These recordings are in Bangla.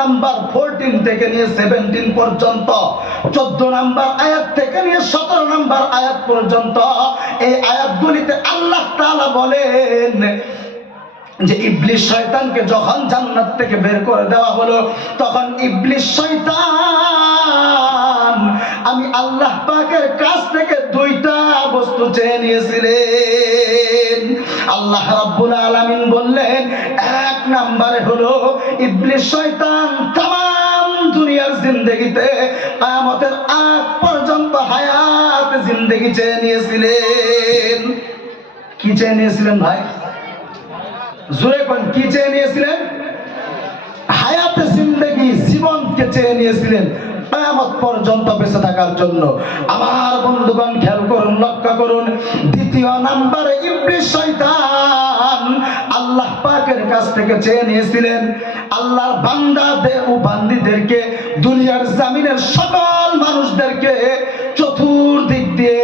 নাম্বার 14 থেকে নিয়ে 17 পর্যন্ত, 14 নাম্বার আয়াত থেকে নিয়ে 17 নাম্বার আয়াত পর্যন্ত এই আয়াতগুলিতে আল্লাহ তাআলা বলেন যে ইবলিস শয়তানকে যখন জান্নাত থেকে বের করে দেওয়া হলো, তখন ইবলিস শয়তান আমি আল্লাহ পাকের কাছ থেকে দুইটা বস্তু চেয়ে নিয়েছিলেন। আল্লাহ রাব্বুল আলামিন বললেন, এক নম্বরে হলো ইবলিস শয়তান তাম দুনিয়ার জিন্দেগিতে কিয়ামতের আগ পর্যন্ত হায়াত জিন্দেগি চেয়ে নিয়েছিলেন। কি চেয়ে নিয়েছিলেন ভাই? জোরে কোন কি চেয়ে নিয়েছিলেন? হায়াতে জিন্দেগি, জীবনকে চেয়ে নিয়েছিলেন কিয়ামত পর্যন্ত বেঁচে থাকার জন্য। আমার বন্ধুগণ খেয়াল করুন, লক্ষ্য করুন, দ্বিতীয় নম্বরে ইবলিস শয়তান আল্লাহ পাকের কাছ থেকে চেয়ে নিয়েছিলেন আল্লাহর বান্দাদের ও বান্দীদেরকে, দুনিয়ার জমিনের সকল মানুষদেরকে চতুর্দিক দিয়ে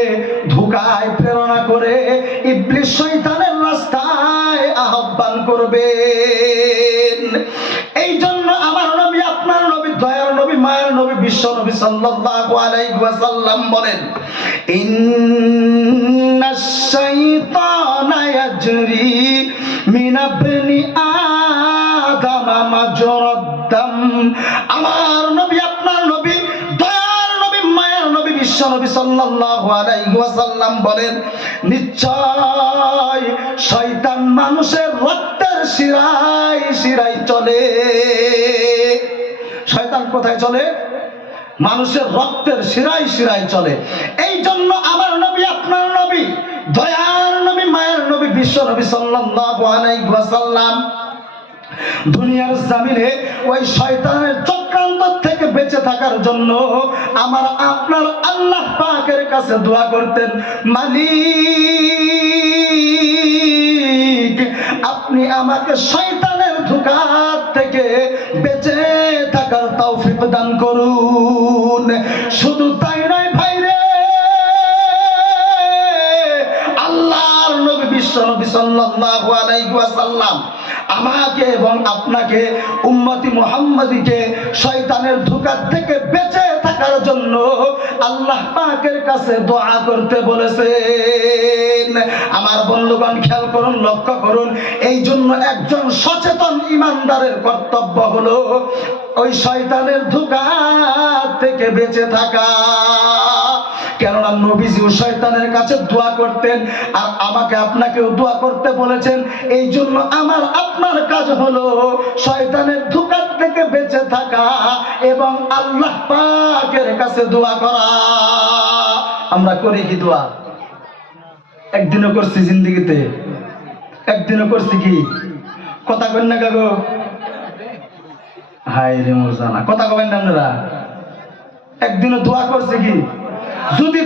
ধোঁকায় প্রেরণা করে ইবলিস শয়তানের রাস্তায় আহ্বান করবেন। এই জন্য আমার নবী, আপনার নবী, দয়ার নবী, মায়ের নবী, বিশ্ব নবী সাল্লাল্লাহু আলাইহি ওয়াসাল্লাম বলেন, ইন্নাশ শাইতানা ইয়াজরি মিন ইবনি আদম মাজরাদ দাম। আমার নবী, আপনার নবী, দয়ার নবী, মায়ের নবী, বিশ্ব নবী সাল্লাল্লাহু আলাইহি ওয়াসাল্লাম বলেন, নিশ্চয় শয়তান মানুষের রক্তের শিরায় শিরায় চলে। শয়তান কোথায় চলে? মানুষের রক্তের শিরায় শিরায় চলে। এই জন্য আমার নবী, আপনার নবী, দয়ার নবী, মায়ের নবী, বিশ্ব নবী সাল্লাল্লাহু আলাইহি ওয়াসাল্লাম দুনিয়ার জমিনে ওই শয়তানের চক্রান্ত থেকে বেঁচে থাকার জন্য আমার আপনার আল্লাহ পাকের কাছে দোয়া করতেন, মালিক আপনি আমাকে শয়তানের ধোঁকা থেকে বেঁচে থাকার তৌফিক দান করুন। শুধু তাই নয় ভাইরে, আল্লাহর নবী বিশ্ব নবী সাল্লাল্লাহু আলাইহি ওয়াসাল্লাম আমাকে এবং আপনাকে, উম্মতি মুহাম্মাদীকে শয়তানের ধোঁকা থেকে বেঁচে থাকার জন্য আল্লাহ পাকের কাছে দোয়া করতে বলেছেন। আমার বন্ধুগণ খেয়াল করুন, লক্ষ্য করুন, এই জন্য একজন সচেতন ইমানদারের কর্তব্য হলো ওই শয়তানের ধোঁকা থেকে বেঁচে থাকা। কেননা নবীজিও শয়তানের কাছে দোয়া করতেন, আর আমাকে আপনাকেও দোয়া করতে বলেছেন। এই জন্য আমার আপনার কাজ হলো শয়তানের ধোঁকা থেকে বেঁচে থাকা এবং আল্লাহ পাকের কাছে দোয়া করা। আমরা করি কি দোয়া? একদিনও করছি জিন্দেগিতে? একদিনও করছি কি? কথা কন না কাগো, হায় রে মোর জানা, কথা কবেন না আপনারা? একদিনও দোয়া করছে কি? যদি